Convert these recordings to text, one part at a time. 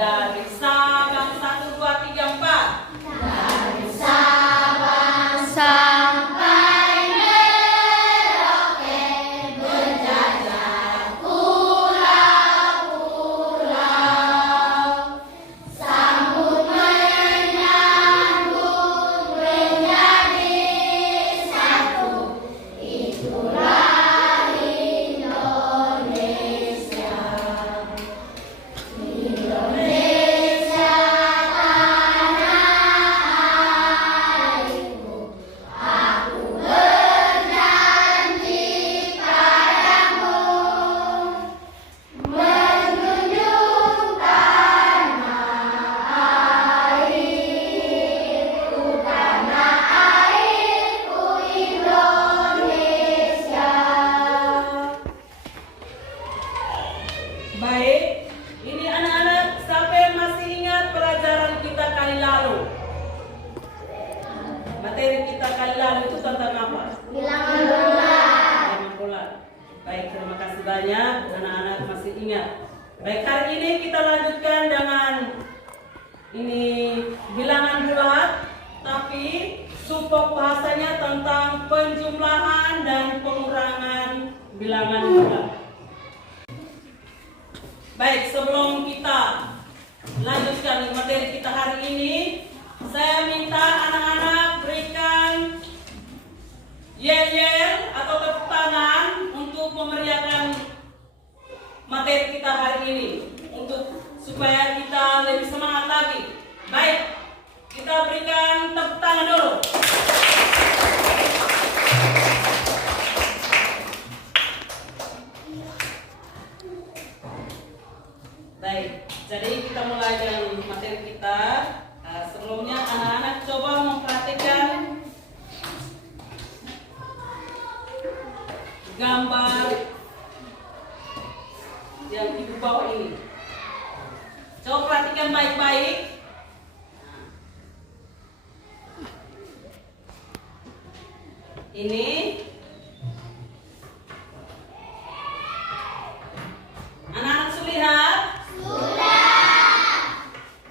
Dari Sabang 1, 2, 3, 4. Dari Sabang sampai Merauke, berjajah pulau-pulau. Sambut menyambut menjadi satu, itulah Indonesia. Indonesia tanah airku, aku berjanji padamu, menjunjung tanah airku Indonesia. Baik, ini anak-anak sampai masih ingat pelajaran kita kali lalu. Materi kita kali lalu itu tentang apa? Bilangan bulat. Bilangan bulat. Baik, terima kasih banyak anak-anak masih ingat. Baik, hari ini kita lanjutkan dengan ini bilangan bulat, tapi supok bahasanya tentang penjumlahan dan pengurangan bilangan bulat. Baik, sebelum kita lanjutkan materi kita hari ini, saya minta anak-anak berikan yel-yel atau tepuk tangan untuk memeriahkan materi kita hari ini, untuk supaya kita lebih semangat lagi. Baik, kita berikan tepuk tangan dulu. Baik, jadi kita mulai dengan materi kita. Sebelumnya anak-anak coba memperhatikan gambar yang di bawah ini. Coba perhatikan baik-baik. Ini anak-anak sudah lihat?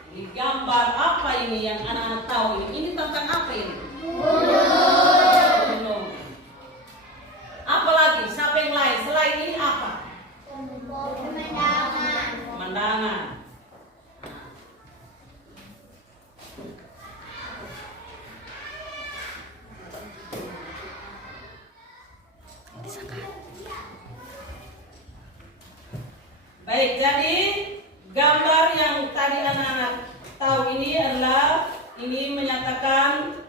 Ini gambar apa ini yang anak-anak tahu ini? Ini tentang apa ini? Gunung. Apa lagi? Siapa yang lain? Selain ini apa? Pemandangan. Baik, jadi gambar yang tadi anak-anak tahu ini adalah ini menyatakan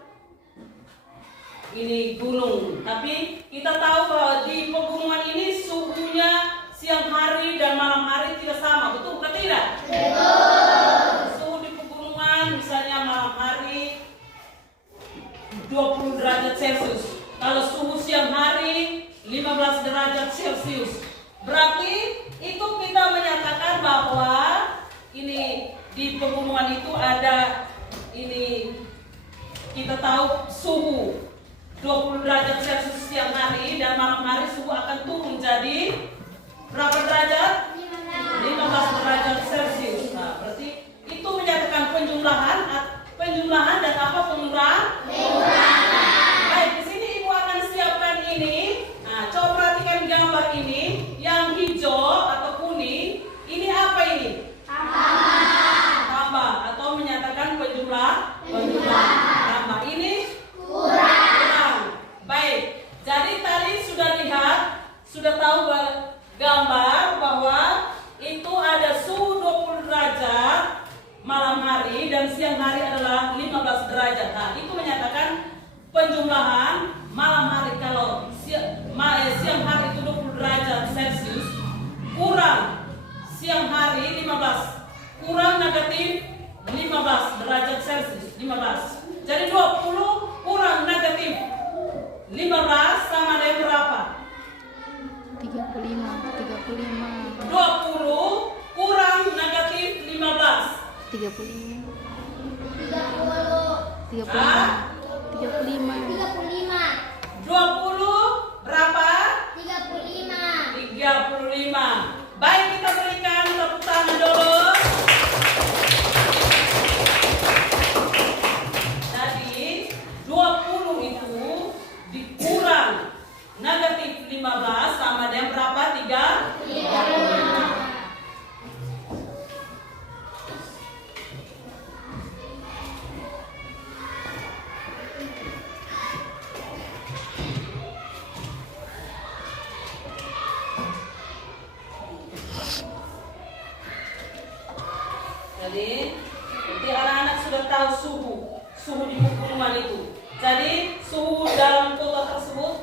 ini gunung. Tapi kita tahu bahwa di pegunungan ini suhunya siang hari dan malam hari tidak sama, betul atau tidak? Betul. Suhu di pegunungan misalnya malam hari 20 derajat Celcius. Kalau suhu siang hari 15 derajat Celcius. Berarti itu kita menyatakan bahwa ini di pegunungan itu ada ini kita tahu suhu 20 derajat Celcius siang hari dan malam hari suhu akan turun jadi berapa derajat? 15 derajat Celcius. Nah, berarti itu menyatakan penjumlahan dan apa pengurangan? Baik, di sini Ibu akan siapkan ini. Nah, coba perhatikan gambar ini. Yang hijau atau kuning, ini apa ini? Tambah atau menyatakan penjumlahan. Tambah ini kurang. Baik, jadi tadi sudah lihat, sudah tahu gambar bahwa itu ada suhu 20 derajat malam hari dan siang hari adalah 15 derajat. Nah, itu menyatakan penjumlahan malam hari. Kalau siang hari itu 20 derajat Celcius, kurang siang hari 15, kurang negatif 15 derajat Celcius, 15. Jadi 20 kurang negatif 15 sama dengan berapa? 35. 20 kurang negatif 15. 35. 20 berapa? 35. Baik, kita berikan tepuk tangan dulu. Jadi anak-anak sudah tahu suhu di pegunungan itu. Jadi suhu dalam kota tersebut,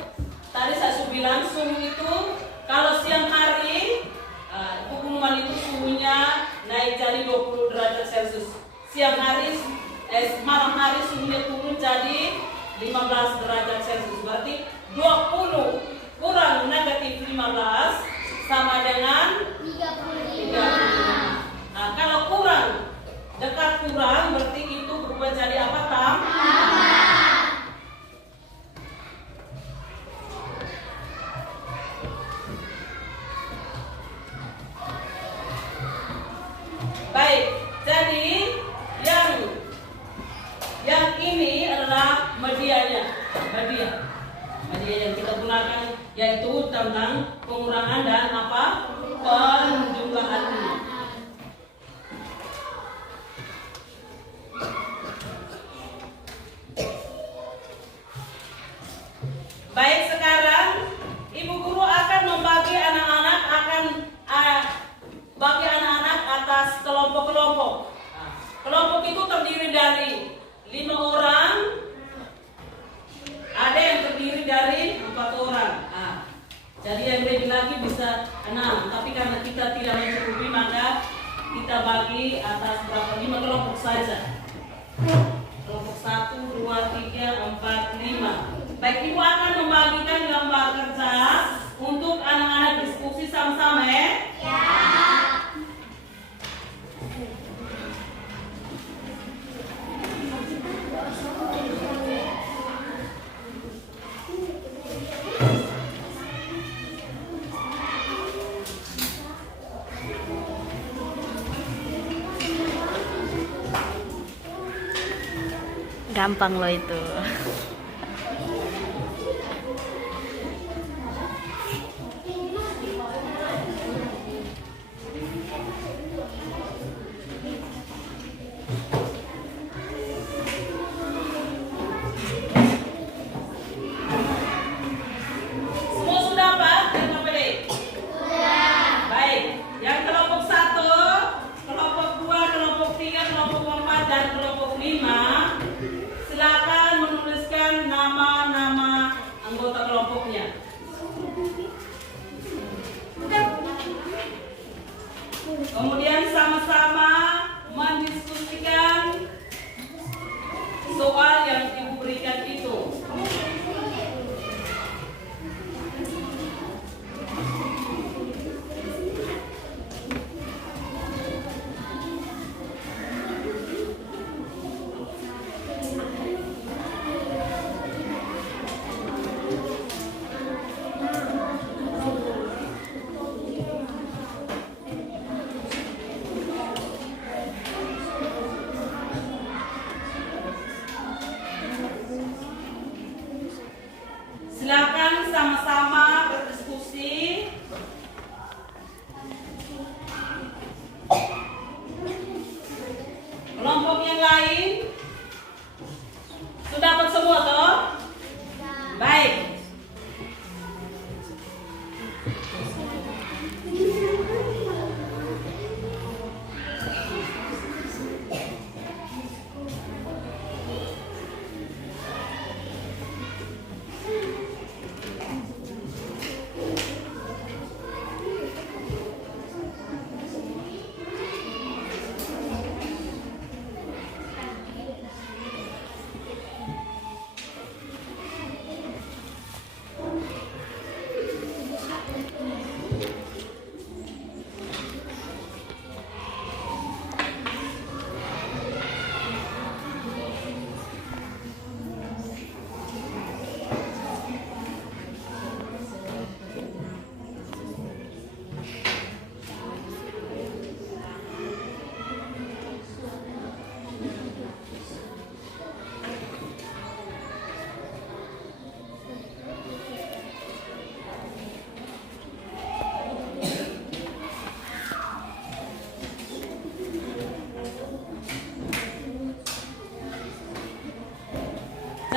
tadi saya sudah bilang suhu itu kalau siang hari pegunungan itu suhunya naik jadi 20 derajat Celcius. Siang hari, malam hari suhunya turun jadi 15 derajat Celcius. Berarti 20 kurang negatif 15 sama dengan 35. Nah, kalau kurang, dekat kurang berarti itu berubah jadi apa, Tam? Baik, jadi yang ini adalah media yang kita gunakan, yaitu tentang pengurangan dan apa? Penjumlahan. Baik, sekarang Ibu Guru akan membagi anak-anak bagi anak-anak atas kelompok-kelompok. Kelompok itu terdiri dari 5 orang, ada yang terdiri dari 4 orang. Jadi yang lebih lagi bisa 6, tapi karena kita tidak mencukupi maka kita bagi atas berapa? 5 kelompok saja. Kelompok 1, 2, 3, 4, 5. Baik, Ibu akan membagikan gambar kerja untuk anak-anak diskusi sama-sama ya? Ya. Gampang loh itu. Semua sudah Pak? Yang PD? Sudah. Baik, yang kelompok 1, kelompok 2, kelompok 3, kelompok 4, dan kelompok 5, silakan menuliskan nama-nama anggota kelompoknya. Kemudian sama-sama mendiskusikan soal yang Ibu berikan itu. Silakan sama-sama berdiskusi. Kelompok yang lain sudah dapat semua toh? Baik.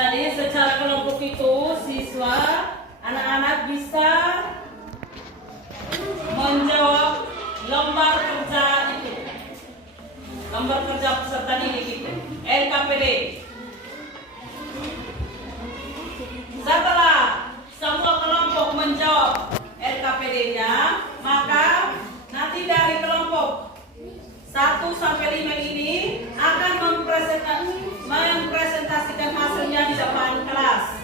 Jadi secara kelompok itu siswa, anak-anak bisa menjawab lembar kerja itu. Lembar kerja peserta didik itu LKPD. Setelah semua kelompok menjawab LKPD-nya, maka nanti dari kelompok 1 sampai 5 ini akan mempresentasikan hasilnya di depan kelas.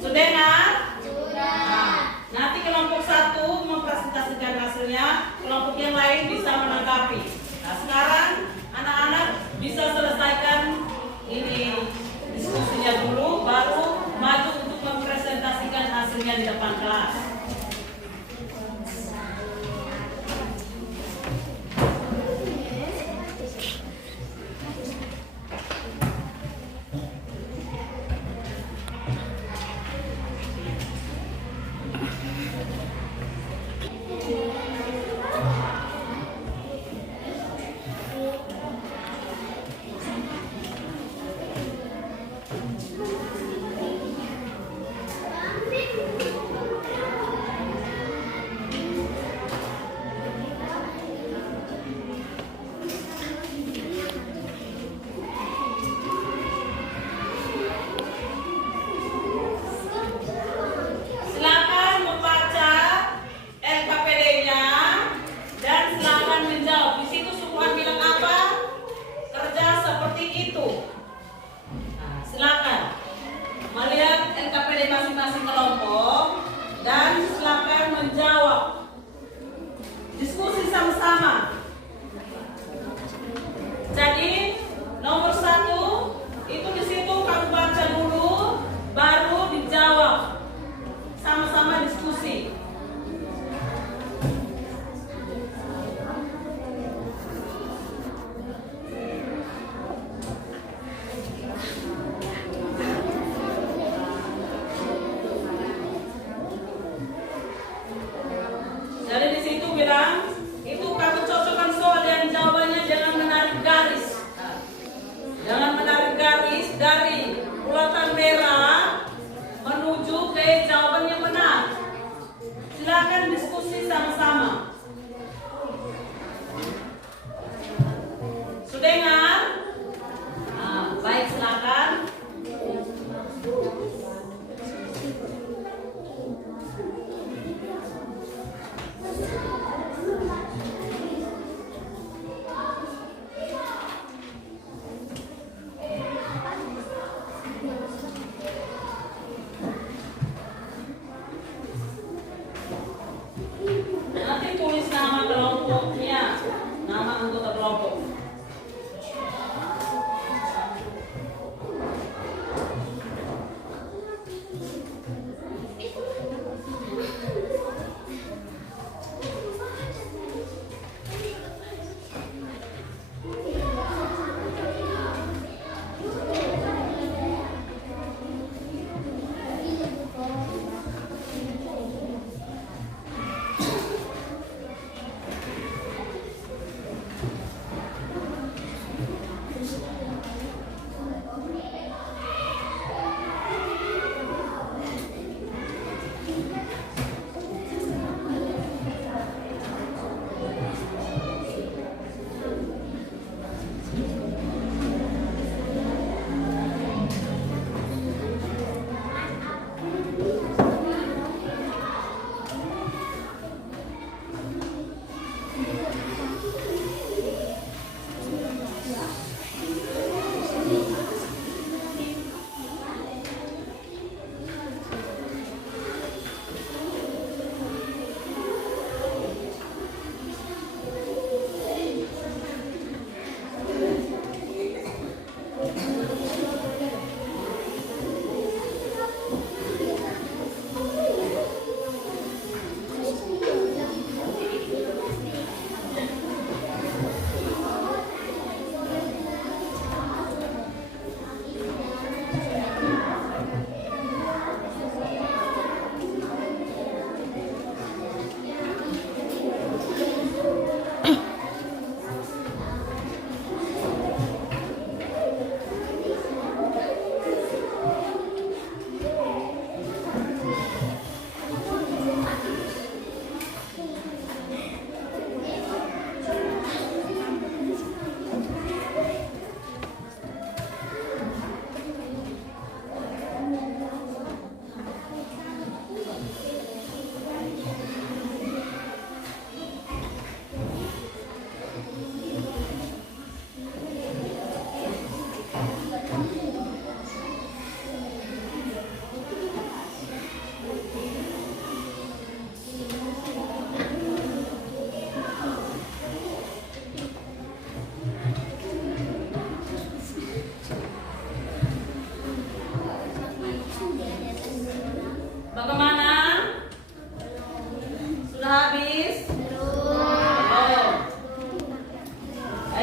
Sudah nak? Sudah. Nanti kelompok 1 mempresentasikan hasilnya, kelompok yang lain bisa menanggapi. Nah, sekarang anak-anak bisa selesaikan ini diskusinya dulu, baru maju untuk mempresentasikan hasilnya di depan kelas.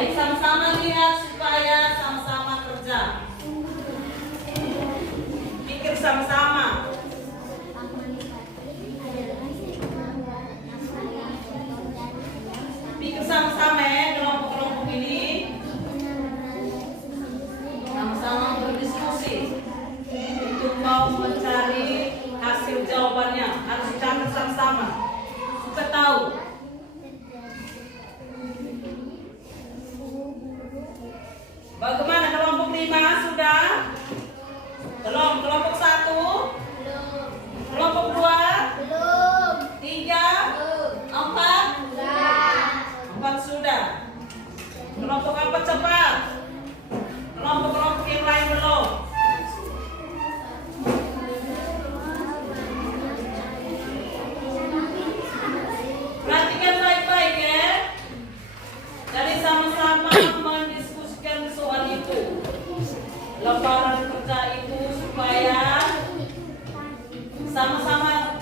Baik, sama-sama lihat supaya sama-sama kerja. Pikir sama-sama. Pikir sama-sama ya, kelompok-kelompok ini. Sama-sama berdiskusi untuk mau mencari hasil jawabannya. Harus dicatat sama-sama. Kita tahu. Bagaimana kelompok 5 sudah? Belum. Kelompok 1? Kelompok 2? 3? 4 sudah. Kelompok apa cepat? Kelompok-kelompok yang lain belum. Perhatikan baik-baik ya. Jadi sama-sama mendiskusikan soal itu. Lembaran kerja itu supaya sama-sama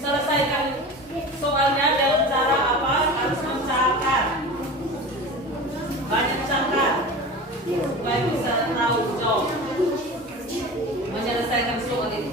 selesaikan soalnya dengan cara apa? Harus mencatat. Banyak catat supaya bisa tahu jawab menyelesaikan soal itu.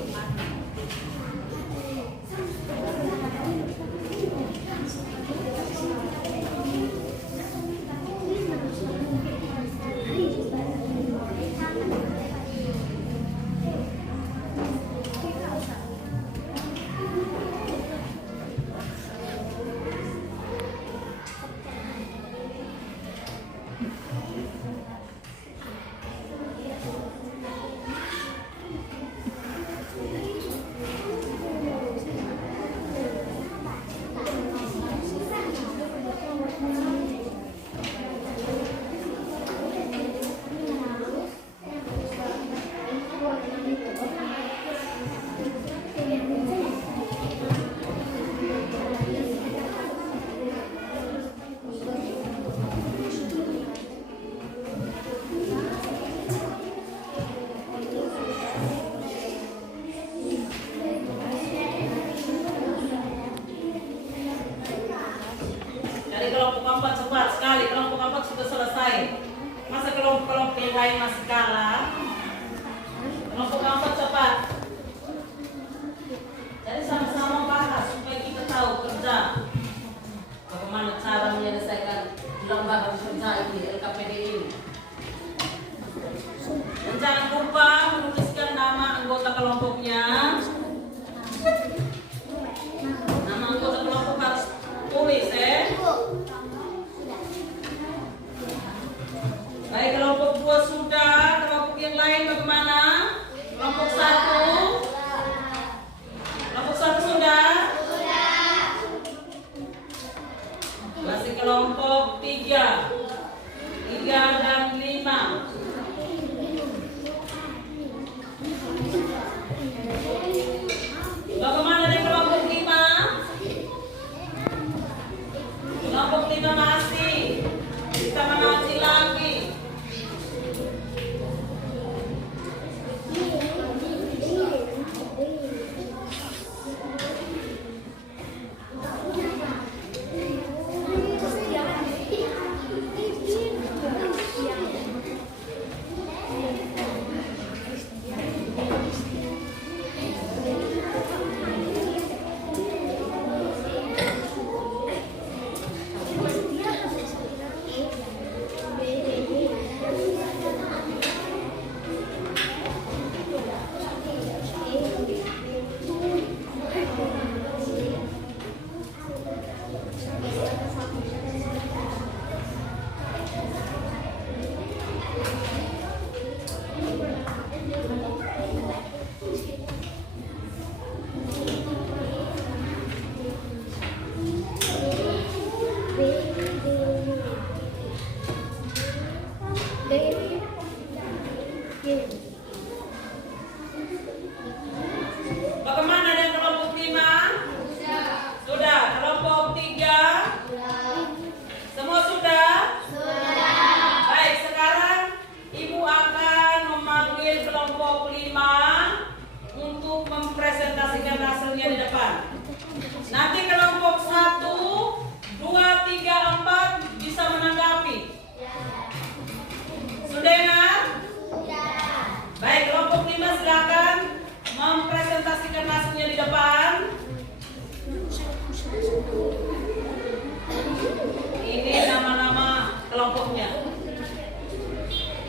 Dari kelompok 4 cepat sekali, kelompok 4 sudah selesai. Masa kelompok-kelompok yang lain masih kalah? Kelompok 4 cepat. Jadi sama-sama bahas supaya kita tahu kerja. Bagaimana cara menyelesaikan lembaga kerja ini, LKPD ini. Dan jangan lupa menuliskan nama anggota kelompoknya. Nama anggota kelompok harus tulis ya. Baik, kelompok 2 sudah, kelompok yang lain bagaimana? Kelompok 1? Kelompok 1 sudah? Masih kelompok 3.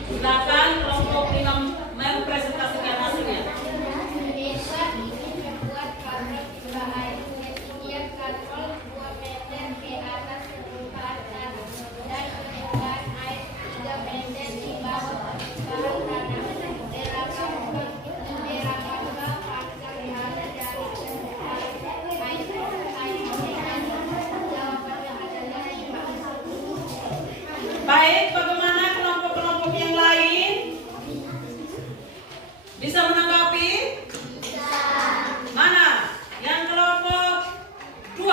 Silakan kelompok 5 mempresentasikan hasilnya. Desa ini membuat karpet berbahan setiap karpet 2 meter ke atas permukaan tanah dan ketinggian air 3 meter di bawah permukaan tanah. Derapakah panjang ada dari air jawabannya adalah 5. Baik, bagaimana kelompok-kelompok yang lain? Bisa menanggapi? Mana? Yang kelompok 2.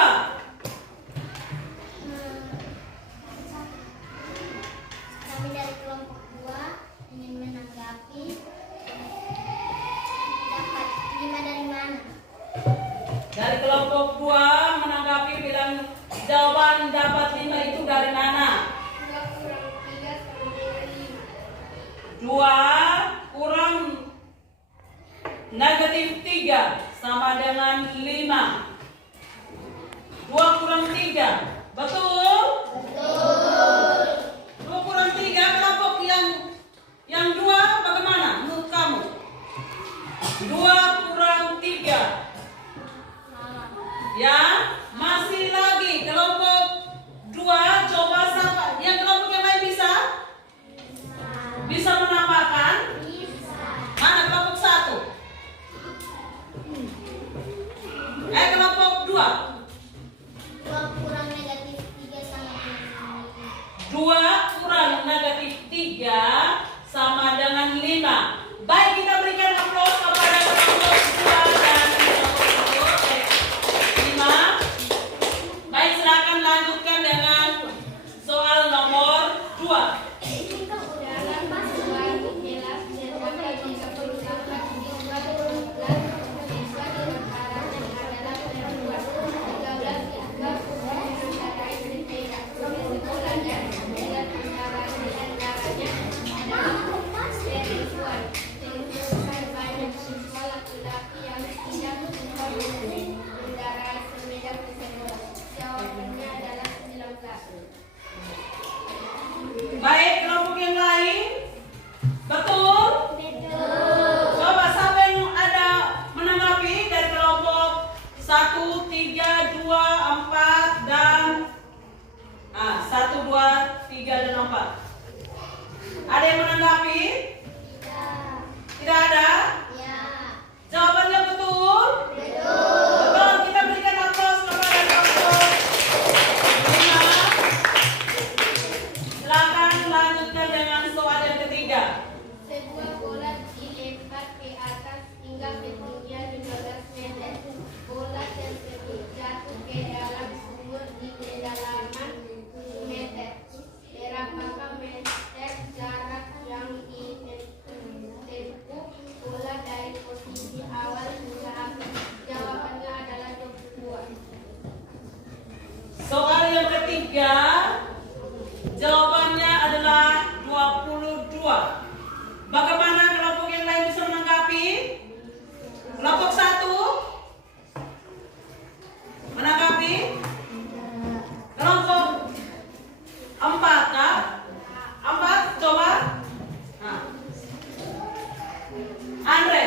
Kami dari kelompok 2 ingin menanggapi dapat 5 dari mana? Dari kelompok 2 menanggapi bilang jawaban dapat 5 itu dari mana? 2 kurang 3 sama dengan 5. 2 kurang negatif 3 sama dengan 5. 2 kurang 3. Betul? Betul. 2 kurang 3 kelompok yang 2 bagaimana menurut kamu? 2 kurang 3. Ya, masih lagi kelompok 2 coba siapa? Yang kelompok yang lain bisa? Bisa menambahkan? Mana kelompok 1? Kelompok 2. 2 kurang negatif 3 sama dengan 2 kurang negatif 3 sama dengan 5. Baik, kita berikan aplaus kepada kelompok 2 dan kelompok 5. Baik, silakan lanjutkan dengan soal nomor 2. dalam sesuai jelas terdapat 38 siswa siswa diantaranya adalah perempuan 13 siswa mengendarai sepeda sekolah dan 9 diantaranya adalah perempuan banyak siswa laki-laki yang tidak mengendarai sepeda ke sekolah. Jawabannya adalah 19. Baik, kelompok yang lain? Betul? Coba siapa yang ada menanggapi dari kelompok 1, 3, 2, 4 dan 1, 2, 3 dan 4. Ada yang menanggapi? Tidak ada? Ya. Jawabannya betul? Betul. Kita berikan aplaus kepada kelompok 5. Silakan lanjutkan dengan soal yang ketiga. Sebuah bola dilempar ke atas hingga ketinggian 15 meter. Bola tersebut jatuh ke dalam sumur di kedalaman 7 meter. Berapakah meter jarak yang ditempuh bola dari posisi awal hingga akhir? Jawabannya adalah 22. Soal yang ketiga, jawabannya adalah 22. Bagaimana kelompok yang lain bisa menanggapi? Kelompok 1 menanggapi? Kelompok 4 kah? 4 coba. Nah. Andre.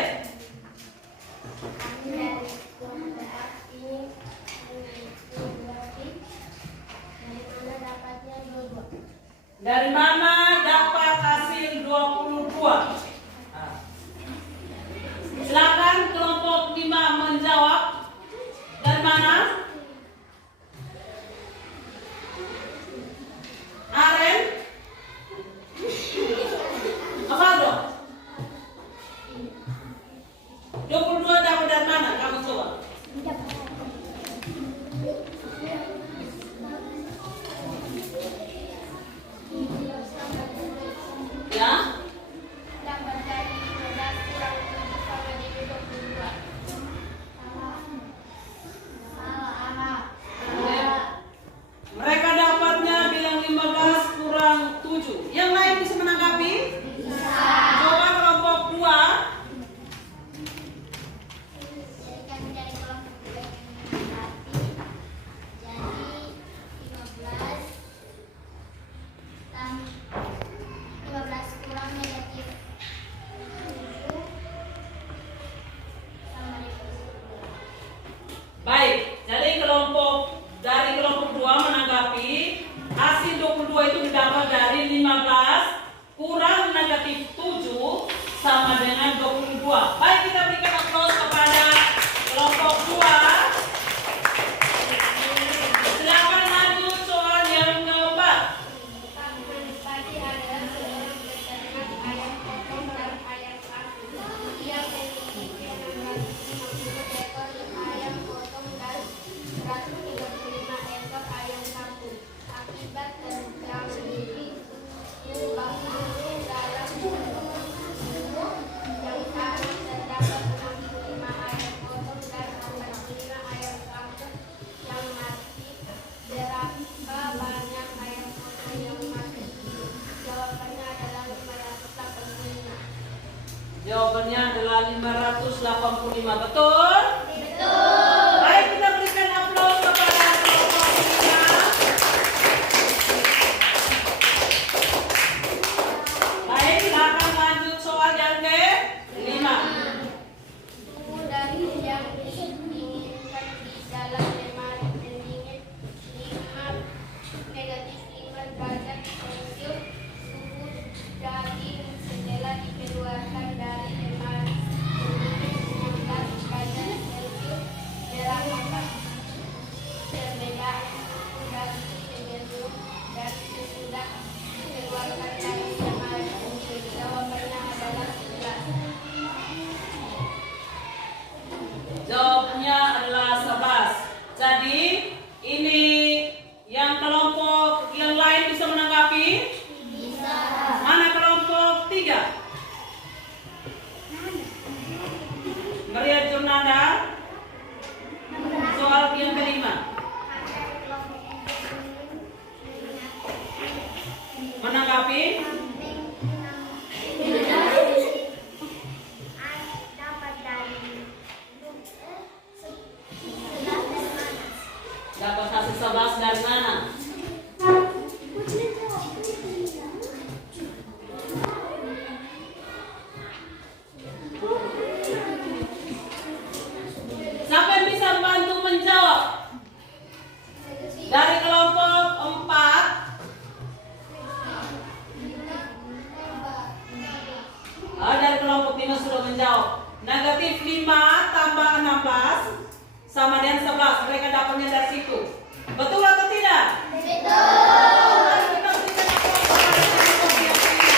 Dari mana dapat hasil 22? Silakan kelompok 5 menjawab. Dari mana? Aren? Avaldo? 22 dapat dari mana? Kamu coba. Ya? Jawabannya adalah 585. Betul? Betul. Baik, kita berikan aplaus kepada kelompok 5. Baik, silakan lanjut soal yang ke-5. Suhu dari yang diinginkan di dalam lemari pendingin 5 derajat Celcius. Suhu daging setelah dikeluarkan dari lemari pendingin 16 derajat Celcius. Berapakah perbedaan suhu daging sebelum dan sesudah dikeluarkan dari lemari pendingin? Jawabannya adalah 11. Jawabnya adalah 11. Jadi, ini yang kelompok yang lain bisa menanggapi? Bisa. Mana kelompok 3? Maria Jurnada. Soal yang ke-5. Menanggapi? Dapat hasil 11 dari mana? Siapa yang bisa bantu menjawab? Dari kelompok 4. Dari kelompok 5 sudah menjawab. Negatif 5 tambah 16 sama dengan 11. Mereka dapatnya dari situ. Betul atau tidak? Betul. Mari kita berikan aplaus kepada kelompok yang kelima.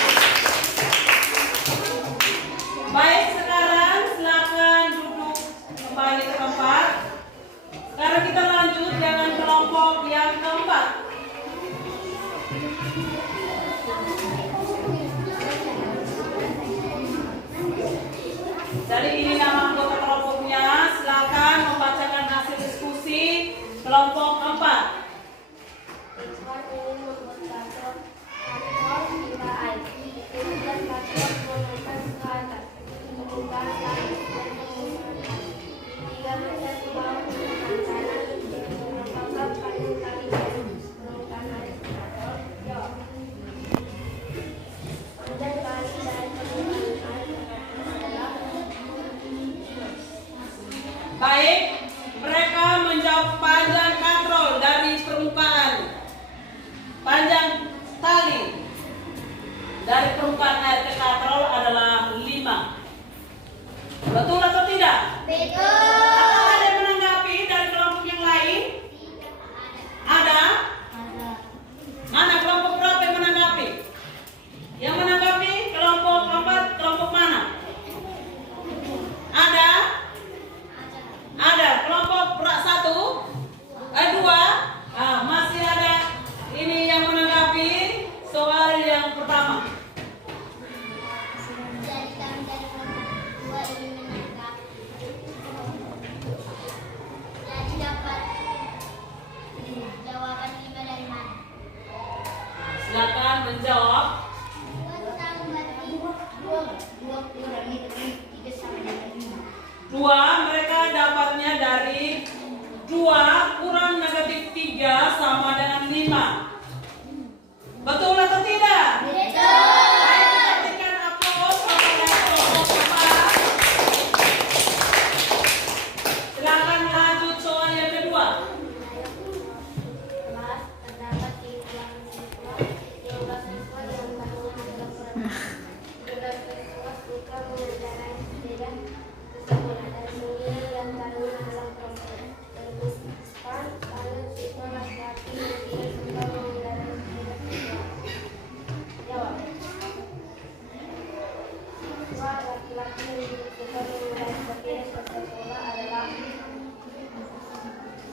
Baik, sekarang silakan duduk kembali ke tempat. Sekarang kita lanjut dengan kelompok yang keempat. Jadi ini nama anggota kelompoknya. Silakan membacakan hasil diskusi kelompok 4. Siswa ingin membuat kantor 5 IT. Kemudian kantor menonton ke atas. Pembukaan langit dan pembukaan. 3 meter ke bawah menggunakan kanan. Apakah panjang kali dari permukaan air kantor? Jawab. Panjang kali dari permukaan air adalah Baik, mereka menjawab panjang katrol dari permukaan. Panjang tali dari permukaan air ke katrol adalah 5. Betul atau tidak? betul. Atau ada yang menanggapi dari kelompok yang lain? Ada? Mana kelompok berapa yang menanggapi? Yang menanggapi kelompok 4, kelompok mana? Ada? Ada. Kelompok 2? Masih ada. Ini yang menanggapi soal yang pertama. Jadi kami dari kelompok 2 ingin menangkap. Jadi dapat jawaban 5 dari mana? Silakan menjawab. 2 tambah 2 kurangi dengan 3 sama dengan 5. 2 mereka dapatnya dari 2 kurang negatif 3 sama dengan 5. Betul atau tidak? Betul. Baik, kita berikan aplaus kepada kelompok 4. Silakan lanjut soal yang kedua. Kelas terdapat di ruangan siswa 12 siswa yang tanggungan adalah kurang 12 siswa suka mengendarai sepeda tersebut. Ada 9 yang tanggungan adalah perempuan. Terdepan paling siswa laki-laki yang tidak suka mengendarai sepeda tersebut. Jawab. Siswa laki-laki yang tidak suka mengendarai sepeda sekolah adalah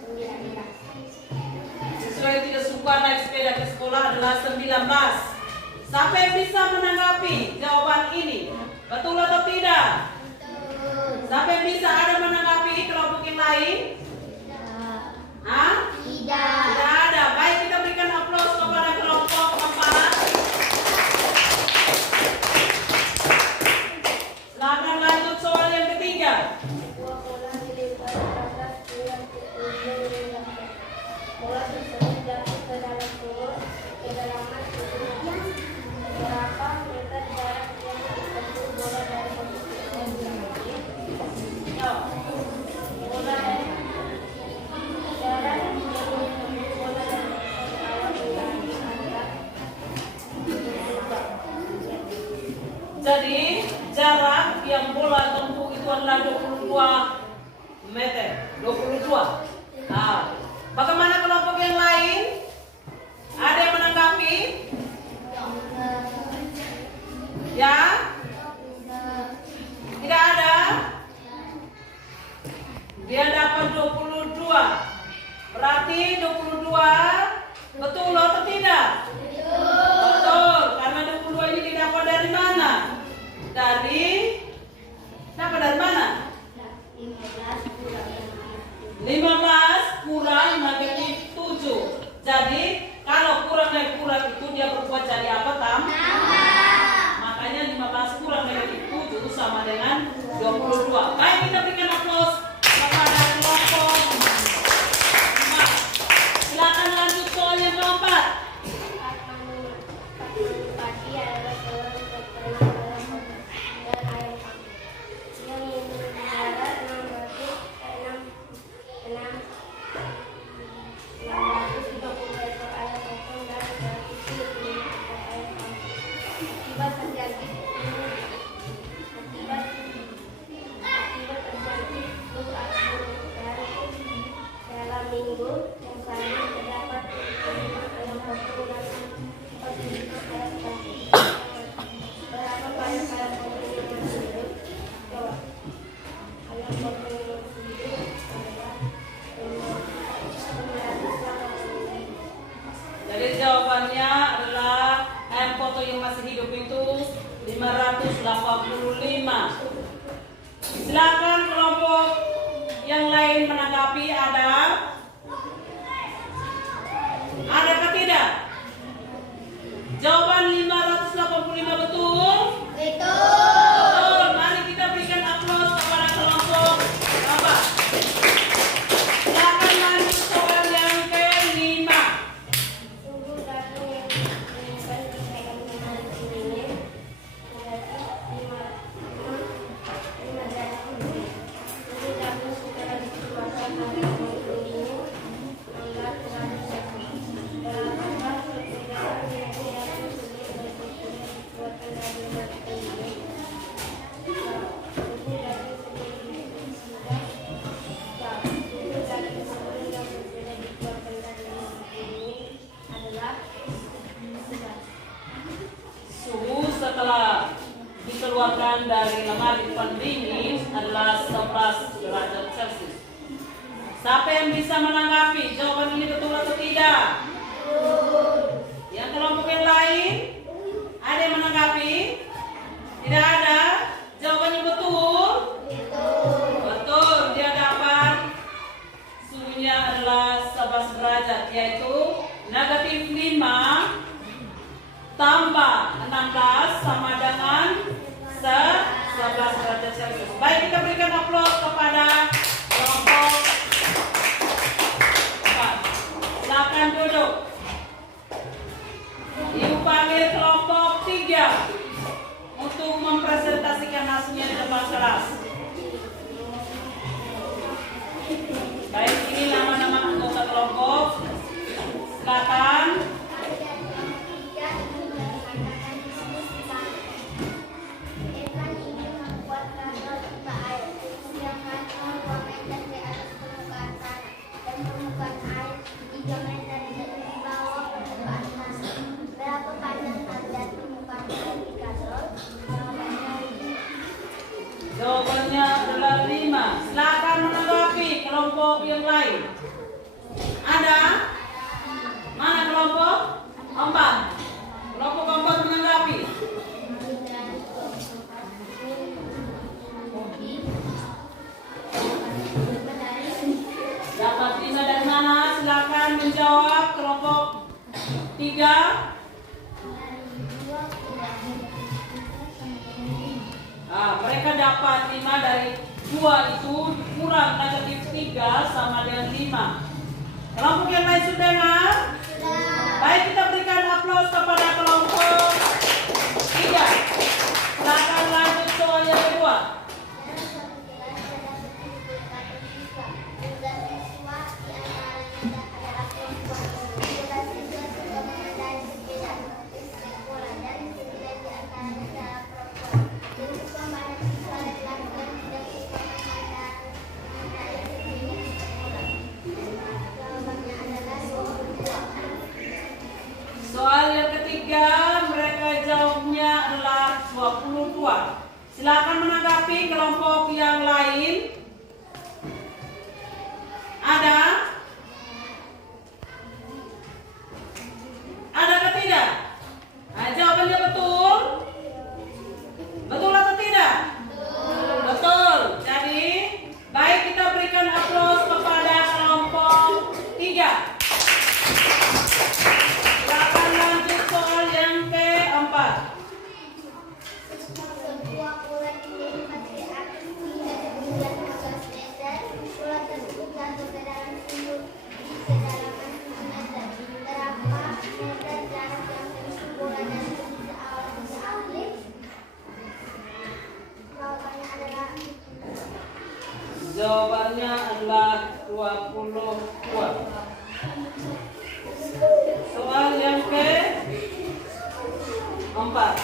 19. Siswa yang tidak suka naik sepeda ke sekolah adalah 19. Siapa yang bisa menanggapi jawaban ini? Betul atau tidak? Betul. Siapa yang bisa ada menanggapi kelompok yang lain? Hah? Tidak. Tidak ada. Baik, kita berikan aplaus kepada kelompok 4. Jadi jarak yang bola tempuh itu adalah 22 meter. 22. Nah, bagaimana kelompok yang lain? Ada yang menanggapi? Ya? Tidak ada? Dia dapat 22. Berarti 22 betul atau tidak? Betul. Karena 22 ini didapat dari mana? Dapat dari mana? 15 kurang negatif 7. Jadi kalau kurang dari kurang itu dia berbuat jadi apa, Tam? Makanya 15 kurang negatif 7 sama dengan 22. Baik, kita berikan aplaus kepada kelompok 4. Silakan lanjut soal yang keempat. Padi adalah hewan terkenal dalam kota dan ayam kampung yang memelihara 630 ekor ayam potong dan 175 ekor ayam kampung. Akibat terjadi flu dan dalam minggu yang sama terdapat 75 ayam potong dan 45 ayam kampung. Berapa banyak ayam potong yang masih hidup? Jawab. Ayam potong yang masih hidup adalah 985. Jadi jawabannya adalah ayam potong yang masih hidup itu 585. Silakan kelompok yang lain menanggapi. Adakah tidak? Jawaban 585 betul? Betul. Mari kita berikan aplaus kepada kelompok apa? Silakan lanjut soal yang kelima. Suhu daging yang diinginkan dipegang dengan dingin negatif 5 derajat celcius. Suhu daging setelah dikeluarkan dari dingin 16 derajat celcius. Berapakah perbedaan suhu daging sebelum dan sesudah dikeluarkan dari rumah dingin? Suhu daging sebelum dan sesudah dikeluarkan dari rumah dingin adalah Suhu setelah dikeluarkan dari lemari pendingin adalah 11 derajat Celcius. Siapa yang bisa menanggapi jawaban ini betul atau tidak? Yang kelompok yang lain? Ada yang menanggapi? Tidak ada? Jawabannya betul? Betul. Dia dapat suhunya adalah 11 derajat, yaitu negatif 5 tambah 16 sama dengan 11 derajat Celcius. Baik, kita berikan aplaus kepada kelompok 4. Silakan duduk. Ibu panggil kelompok 3 untuk mempresentasikan hasilnya di depan kelas. Baik, ini nama-nama anggota kelompok. Silakan. Evan ingin membuat kabel pipa air yang panjang 2 meter di atas permukaan tanah dan permukaan air 3 meter di bawah permukaan tanah. Berapa panjang dan permukaan air di kabel? Jawabannya adalah 5. Silakan menanggapi kelompok yang lain. Ada? Mana kelompok? 4. Kelompok 4 menanggapi. Dapat 5 dari mana? Silakan menjawab kelompok 3. Mereka dapat 5 dari 2 itu kurang negatif 3 sama dengan 5. Kelompok yang lain sudah dengar? Baik, kita berikan aplaus kepada kelompok 3. Silakan lanjut soal yang kedua. Dan 9 di antaranya adalah perempuan. 2. Silakan menanggapi kelompok yang lain. Ada? Ada atau tidak? Nah, jawabannya betul. Betul atau tidak? Betul. Jadi, baik kita berikan aplaus kepada kelompok 3. Silakan lanjut soal yang keempat. Sebuah ulat dilipat ke atas hingga ketinggian 15 meter. Ulat tersebut jatuh ke dalam sumur di kedalaman 7 meter. Berapa meter jarak yang menempuh bola dan bisa awal atlet? Jawabannya adalah 20 kuat. Soal yang keempat.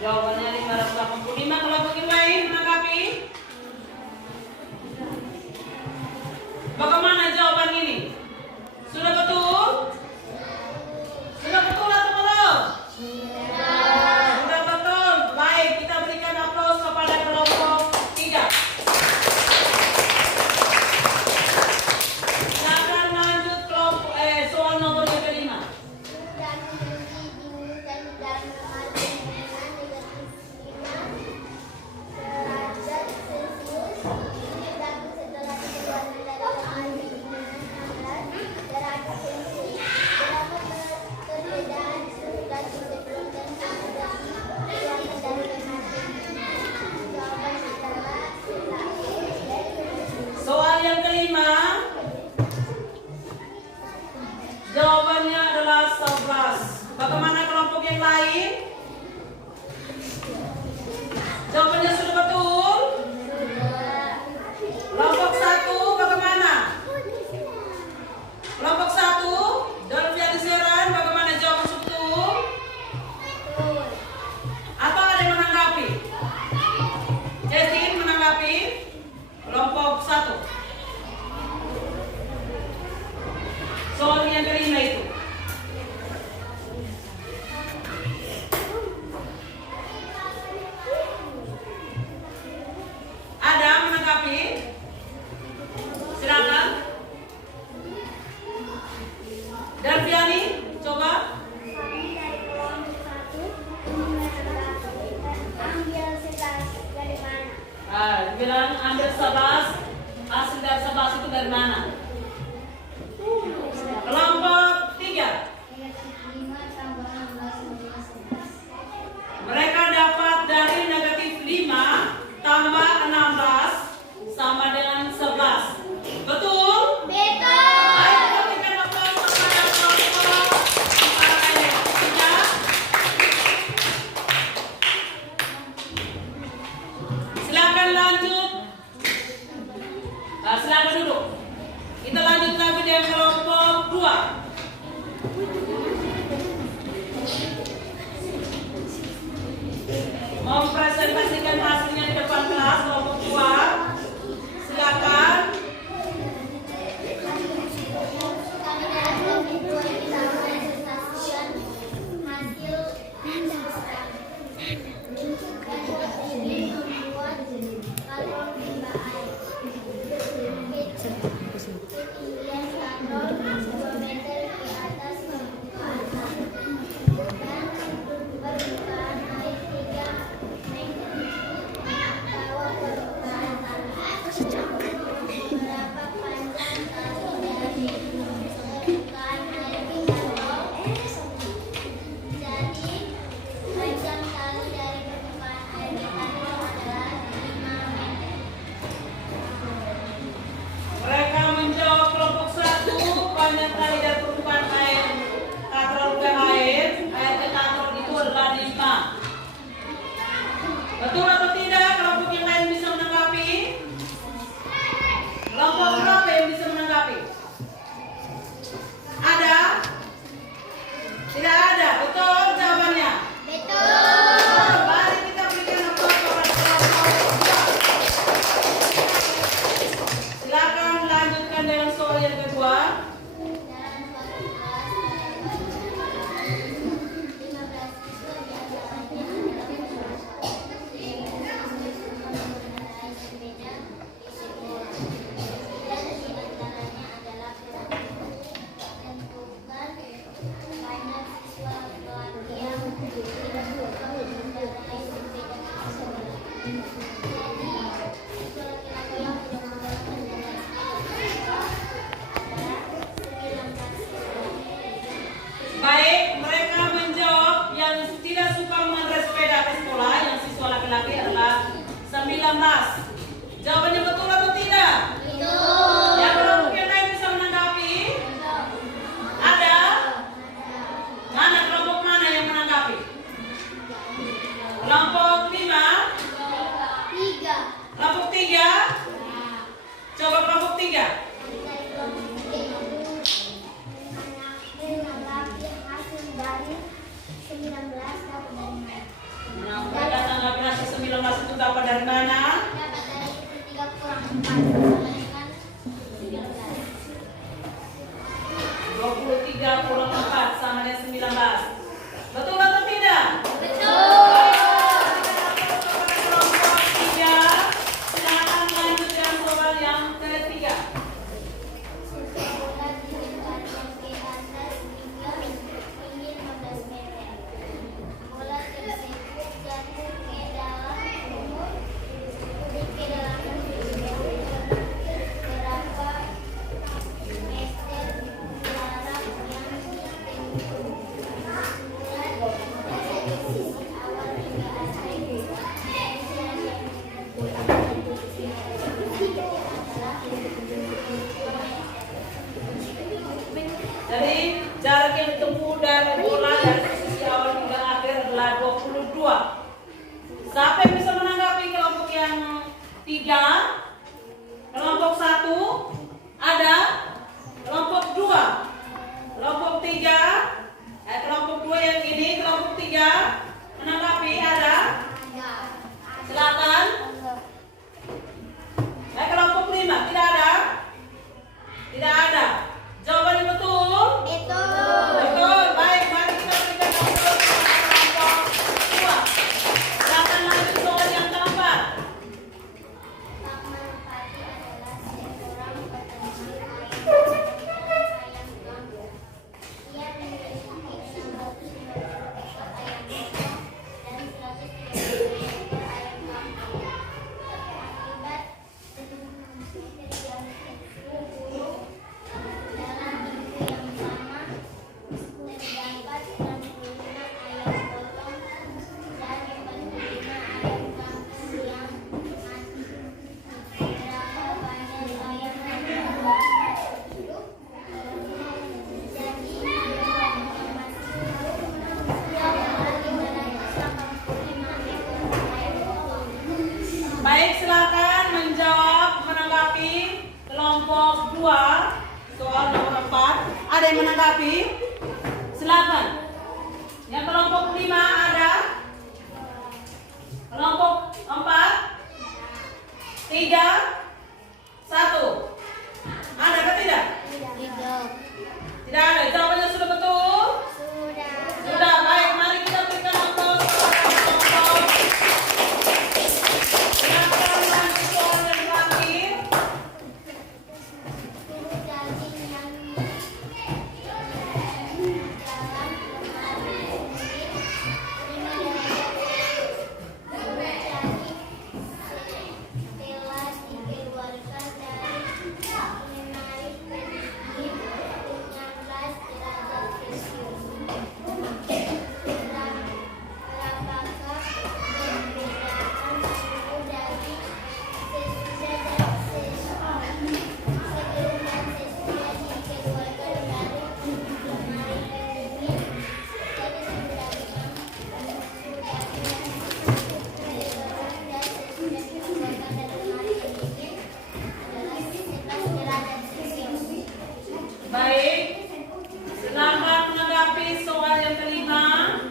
Jawabannya 585. Kelompok yang lain menanggapi? Bagaimana jawaban ini? Sudah betul? Sudah betul atau belum? Sudah betul. Baik, kita berikan aplaus kepada kelompok 3. Silakan lanjut kelompok soal nomor yang kelima. Soal yang kelima, jawabannya adalah 11. Bagaimana kelompok yang lain? Jawabannya sudah betul? Kelompok 1 bagaimana? Kelompok 1, Dolvian Seran, bagaimana jawaban betul? Atau ada yang menanggapi? Jessin menanggapi? Kelompok 1. Soal yang kelima itu. Ada menanggapi? Silakan. Darviani, coba. Kami dari kelompok 1 ambil 11 dari mana? Bilang ambil 11. Hasil dari 11 itu dari mana? Kelompok 3. Mereka dapat dari negatif 5 tambah 16 sama dengan 11. Betul? Betul. Ayo kita berikan aplaus kepada kelompok 3. Silakan lanjut. Silakan duduk. Jawabannya betul atau tidak? Yang kelompok yang lain bisa menanggapi? Ada? Mana kelompok mana yang menanggapi? Kelompok 5? Kelompok 3? Coba kelompok 3. Mereka tanggapi hasil 19 itu dapat dari mana? 23 kurang 4 sama dengan 19. Betul atau tidak? Kelompok 3, silakan lanjutkan soal yang ketiga. Jadi jarak yang ditempuh dari bola dari posisi awal hingga akhir adalah 22. Siapa yang bisa menanggapi kelompok yang 3? Kelompok 1 ada? Kelompok 2? Kelompok 3? Kelompok 2 yang ini, kelompok 3 menanggapi ada? Silakan. Kelompok 5 tidak ada? Tidak ada. Jawabannya betul? Betul. Baik, mari kita berikan aplaus kepada kelompok 2. Silakan lanjut soal yang keempat. Baik, silakan menjawab menanggapi kelompok 2 soal nomor 4. Ada yang menanggapi? Silakan. Yang kelompok 5 ada? Kelompok 4? 3? 1? Ada atau tidak? Tidak ada. Jawabannya sudah betul? Sudah. Baik, mari kita berikan aplaus kepada kelompok. Silakan lanjut soal yang terakhir. Baik, silakan menanggapi soal yang kelima.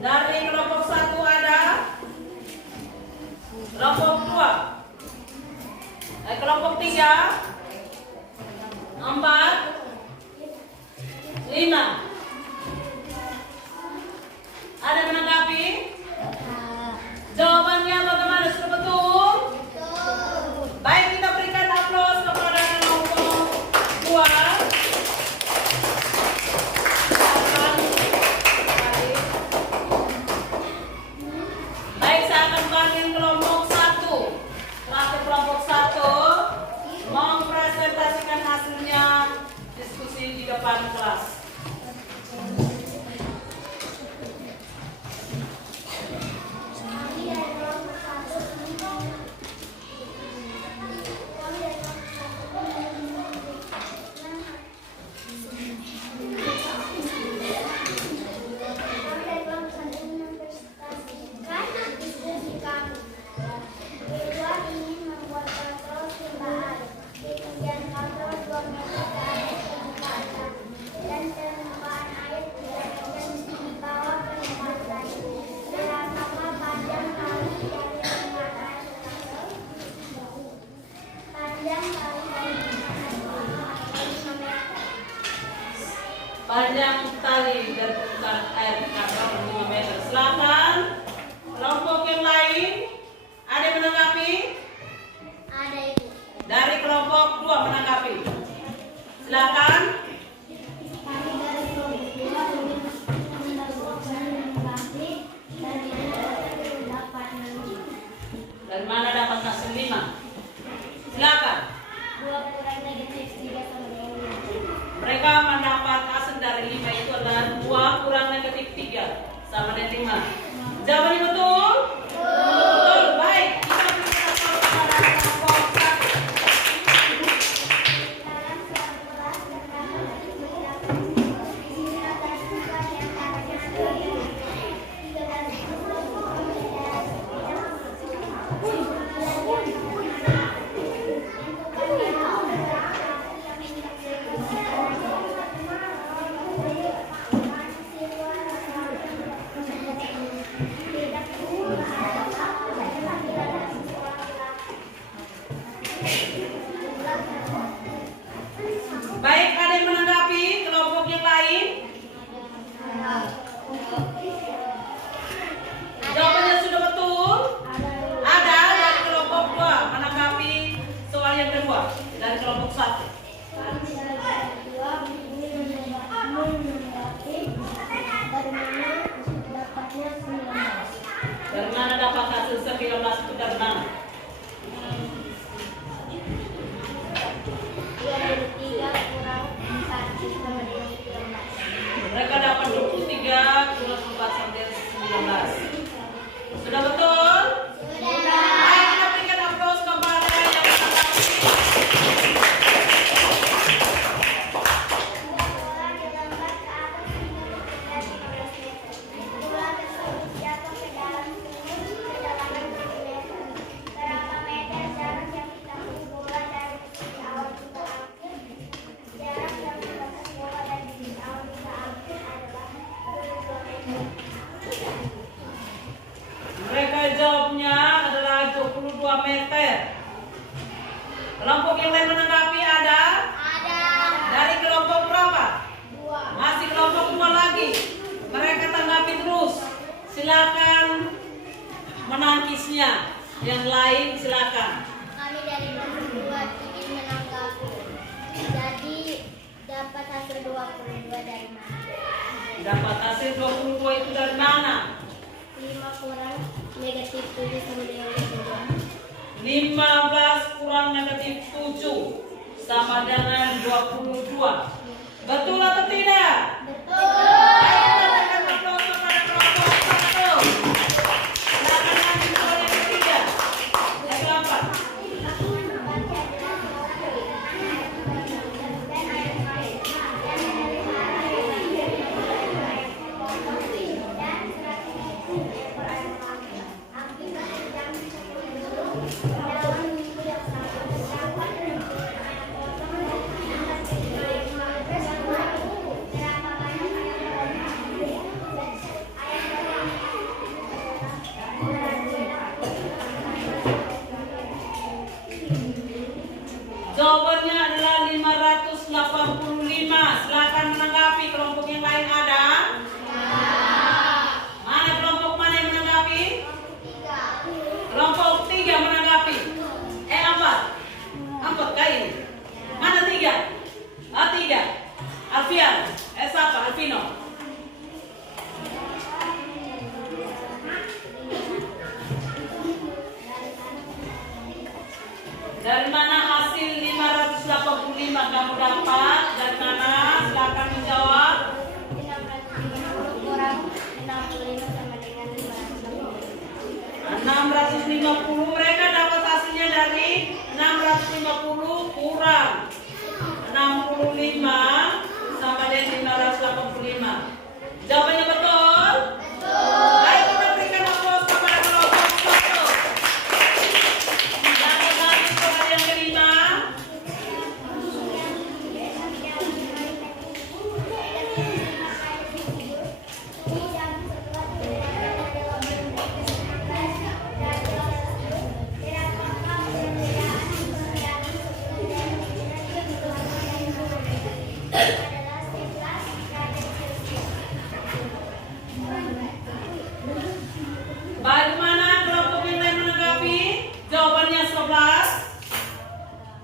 Dari kelompok 1 ada? Kelompok 2? Kelompok 3? 4? 5? Ada menanggapi? Jawabannya bagaimana? Sudah betul? Baik, kita berikan aplaus kepada kelompok 2. Baik, saya akan panggil kelompok 1. Terakhir kelompok 1 mempresentasikan hasilnya diskusi di depan kelas. 5. Jawabannya betul? Betul. Baik, kita berikan aplaus kepada kelompok 1. Baik, ada yang menanggapi kelompok yang lain? Jawabannya sudah betul? Ada dari kelompok 2 menanggapi soal yang kedua dari kelompok 1. Dari mana dapat hasil 19 itu dari mana? 23 kurang 4 sama dengan 19. Mereka dapat 23 kurang 4 sama dengan 19. Sudah betul? Sudah. Baik, kita berikan aplaus kepada yang menanggapi. Bola dilempar ke atas hingga sekitar 15 meter. Bola tersebut jatuh ke dalam sumur kedalaman 1 meter. Berapa meter jarak yang ditempuh bola dari titik awal hingga akhir? Jarak yang ditempuh bola dari titik awal hingga akhir adalah 22 meter. Mereka jawabnya adalah 22 meter. Kelompok yang lain menanggapi ada? Ada Dari kelompok berapa? 2. Masih kelompok 2 lagi. Mereka tanggapi terus. Silakan menangkisnya. Yang lain silakan. Kami dari kelompok 2 ingin menanggapi. Jadi dapat hasil 22 dari mana? Dapat hasil 22 itu dari mana? 5 kurang negatif 7 sama dengan 22. 15 kurang negatif 7 sama dengan 22. Betul atau tidak? Betul. Ayo kita berikan aplaus kepada kelompok 1. Silakan lanjut soal yang ketiga. Yang keempat. Jawabannya adalah 585. Silakan menanggapi. Kelompok yang lain ada? Mana kelompok mana yang menanggapi? Kelompok 3 menanggapi. 4 kali. Mana 3? 3. Alfian. Siapa? Alvino. Dari mana hasil 585 kamu dapat? Dari mana? Silakan menjawab. 650 kurang 65 sama dengan 560. 650. Mereka dapat hasilnya dari 650 kurang 65 sama dengan 585. Jawabannya betul? Betul. Baik, kita berikan aplaus kepada kelompok 1. Lanjut lagi soal yang kelima. Bagaimana kelompok yang lain menanggapi? Jawabannya 11.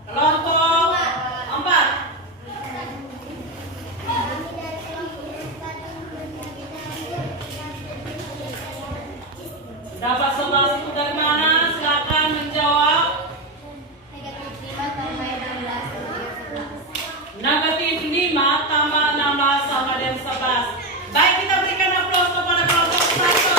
Kelompok 4. Dapat 11 itu dari mana? Silakan menjawab. Negatif 5 tambah 16 sama dengan 11. Negatif 5 tambah 16 sama dengan 11. Baik, kita berikan aplaus kepada kelompok 1.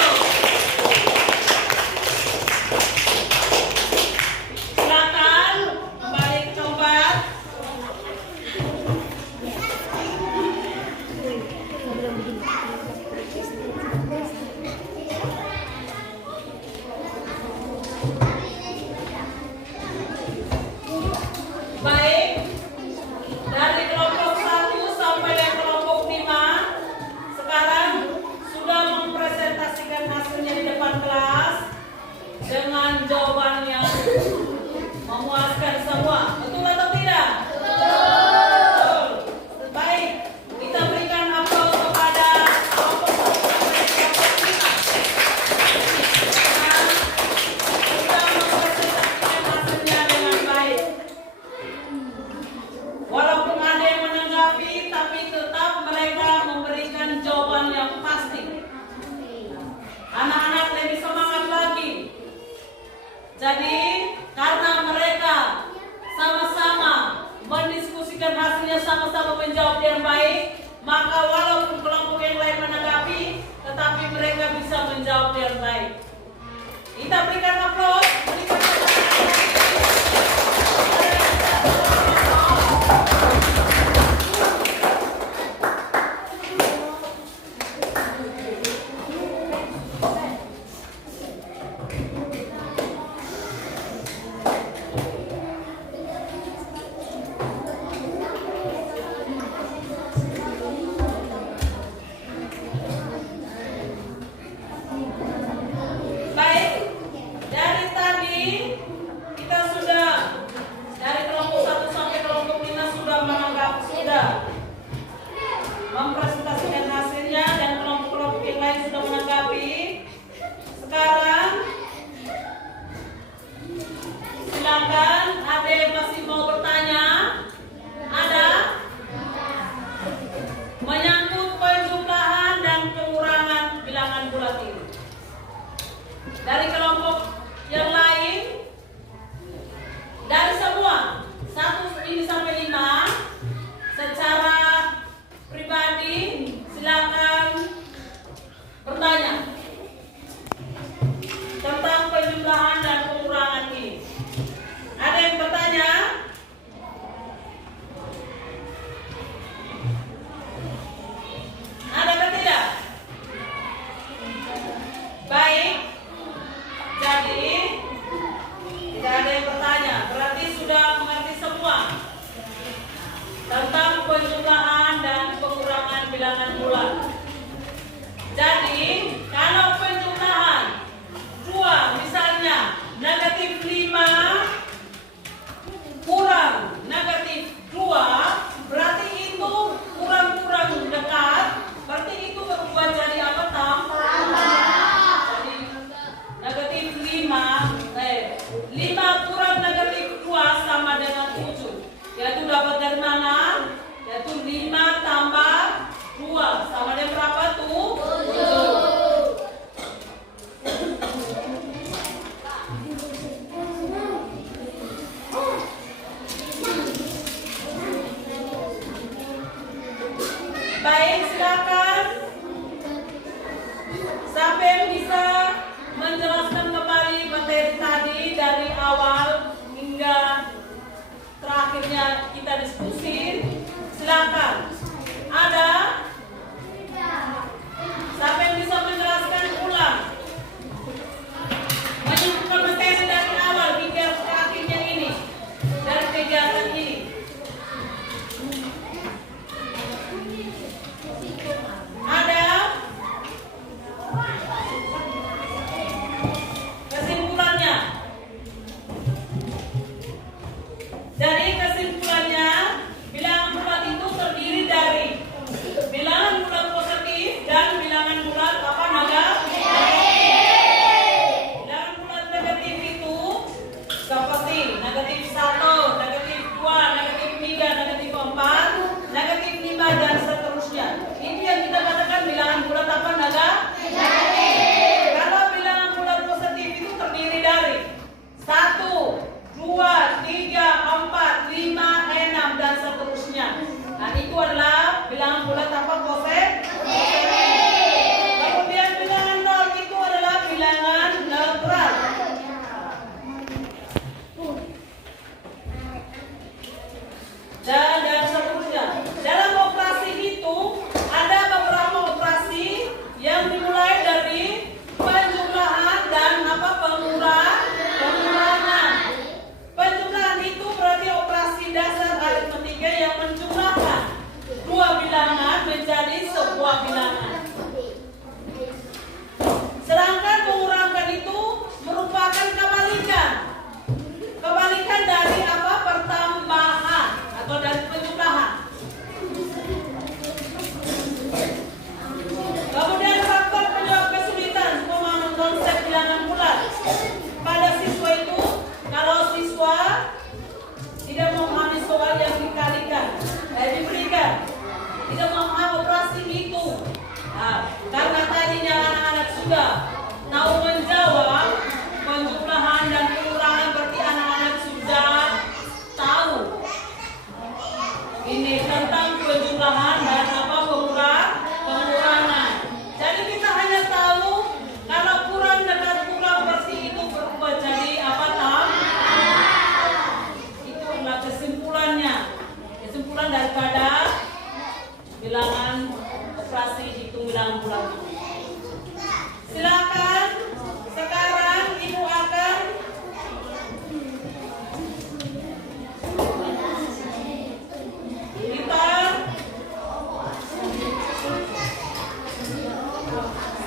Jadi karena mereka sama-sama mendiskusikan hasilnya, sama-sama menjawab dengan baik, maka walaupun kelompok yang lain menanggapi, tetapi mereka bisa menjawab dengan baik. Kita berikan aplaus. Baik, dari tadi kita sudah dari kelompok 1 sampai kelompok 5 sudah menganggap, sudah mempresentasikan hasilnya, dan kelompok-kelompok yang lain sudah menanggapi. Sekarang silakan, ada yang masih mau bertanya? Ada? Menyangkut penjumlahan dan pengurangan bilangan bulat ini. Dari kelompok yang lain, dari semua 1 ini sampai 5, secara pribadi silakan bertanya tentang penjumlahan dan pengurangan ini. Ada yang bertanya? Ada atau tidak? Baik. Jadi tidak ada yang bertanya, berarti sudah mengerti semua tentang penjumlahan dan pengurangan bilangan bulat. Jadi kalau penjumlahan 2 misalnya negatif 5 kurang negatif 2, berarti itu kurang-kurang dekat, berarti itu berubah jadi apa, tambah. Jadi negatif 5 kurang negatif 2 sama dengan 7. Yaitu dapat dari mana? Yaitu 5 tambah 2 sama dengan berapa tuh? 7. Baik, silakan. Siapa yang bisa menjelaskan kembali materi tadi dari awal hingga terakhirnya kita diskusi? Silakan. Ada? Siapa yang bisa menjelaskan ulang? Menyebutkan materi dari awal hingga terakhirnya ini, dari kegiatan ini. Ada?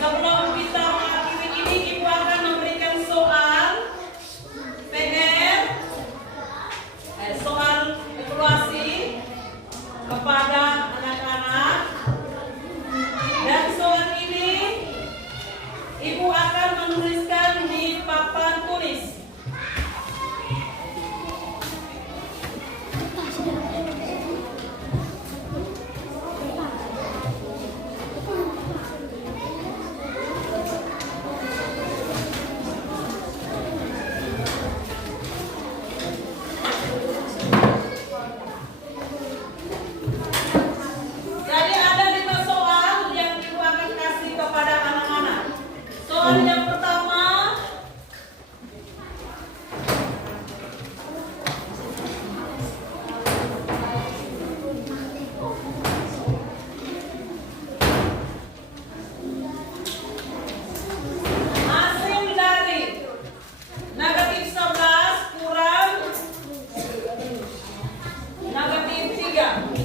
Sebelum kita mengakhiri ini, Ibu akan memberikan soal PR, soal evaluasi kepada anak-anak. Dan soal ini Ibu akan menuliskan di papan tulis. Jadi ada 5 soal yang Ibu akan kasih kepada anak-anak. Soal yang pertama, hasil dari negatif 11 kurang negatif 3.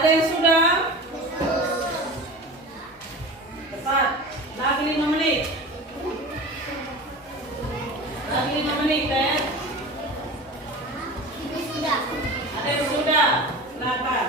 Ada yang sudah? Cepat. Lagi 5 menit. Lagi 5 menit, Ted. Ibu sudah. Ada yang sudah? Silakan.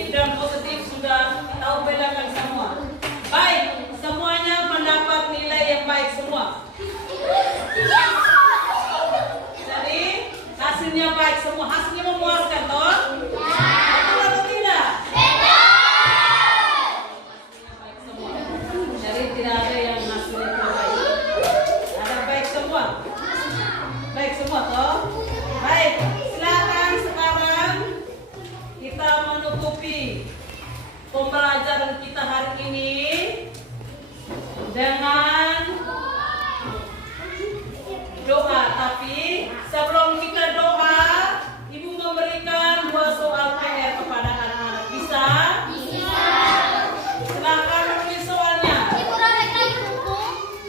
negatif dan positif sudah tahu bedakan semua. Baik, semuanya mendapat nilai yang baik semua. Jadi hasilnya baik semua, hasilnya memuaskan toh? Betul atau tidak? Hasilnya baik semua. Jadi tidak ada yang hasilnya tidak baik. Ada baik semua. Baik semua toh? Baik, silakan sekarang kita menutupi pembelajaran kita hari ini dengan doa. Tapi sebelum kita doa, Ibu memberikan 2 soal PR kepada anak-anak. Bisa? Bisa. Silakan menulis soalnya.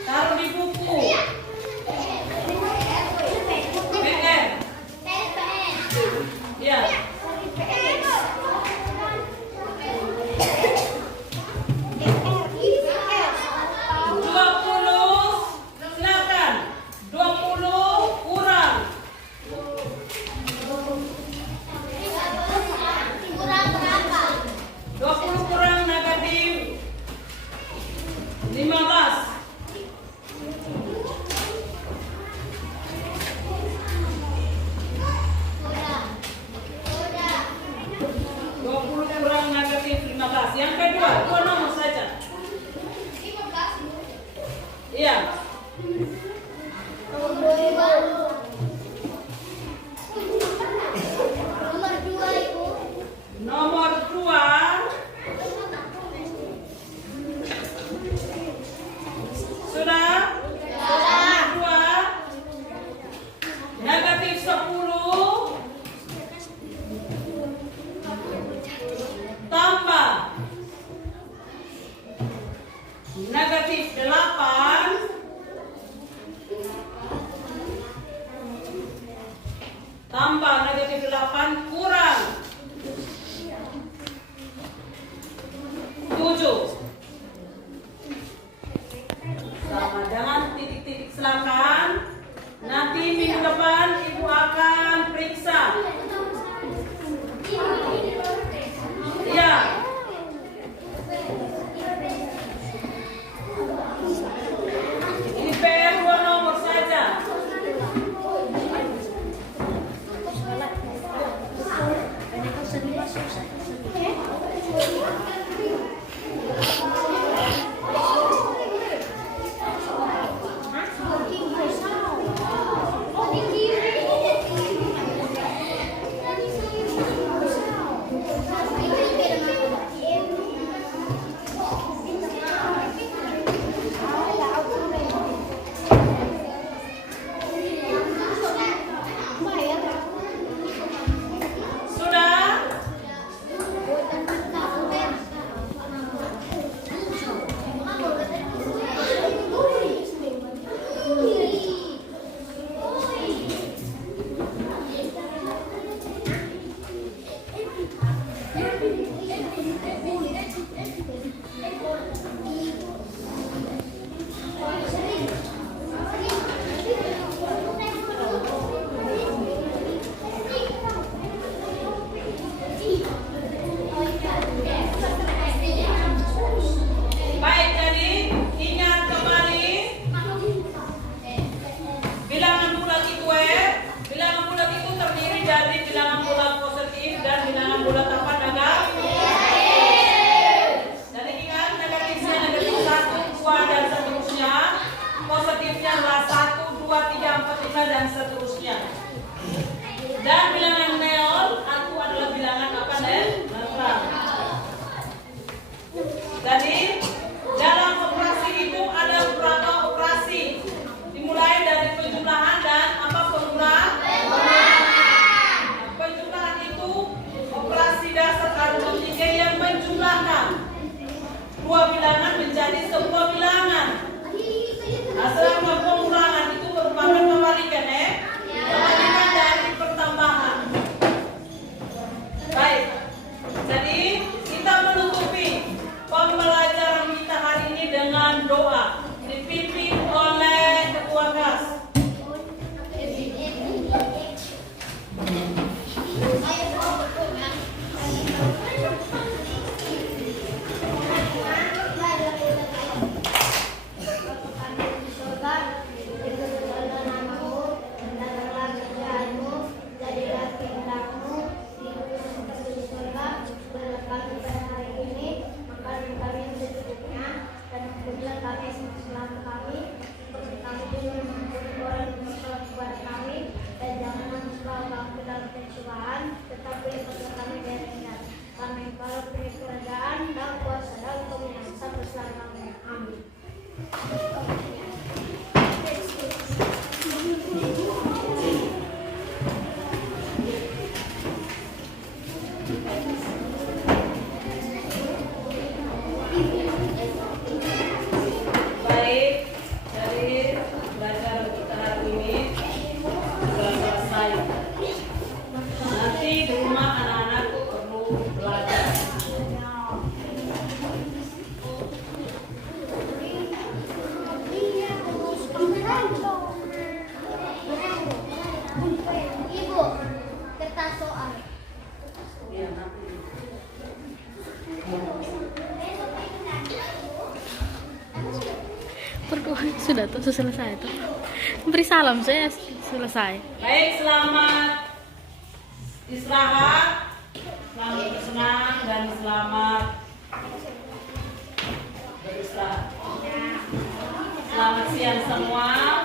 Taruh di buku. PR. Ya. Silakan. 20 kurang. Kurang berapa? 20 kurang negatif 15. Kurang. 20 kurang negatif 15. Yang kedua, 2 nomor saja. 15. Iya. Nomor 2 Ibu. Nomor 2. Sudah? Nomor 2. Negatif 10 tambah negatif 8 tambah negatif 8 kurang 7. Sama dengan titik-titik silakan. Nanti minggu depan Ibu akan periksa. Iya. Ini PR 2 nomor saja. Sudah? Baik, jadi ingat kembali bilangan bulat itu bilangan bulat itu terdiri dari bilangan bulat positif dan bilangan bulat apa negatif. Jadi ingat negatifnya negatif 1, 2 dan seterusnya. Positifnya adalah 1, 2, 3, 4, 5 dan seterusnya. Dan bilangan neon aku adalah bilangan apa netral. Jadi dalam operasi itu ada beberapa operasi. Dimulai dari penjumlahan dan apa pengurangan. Penjumlahan itu operasi dasar aritmetika yang menjumlahkan 2 bilangan menjadi sebuah bilangan. Nah, sedangkan pengurangan itu merupakan kebalikan kebalikan dari pertambahan. Baik. Jadi kita menutupi pembelajaran kita hari ini dengan doa dipimpin oleh ketua kelas. Ayo, sudah tuh selesai tuh. Beri salam saya selesai. Baik, selamat istirahat, selamat bersenang dan selamat beristirahat. Selamat siang semua.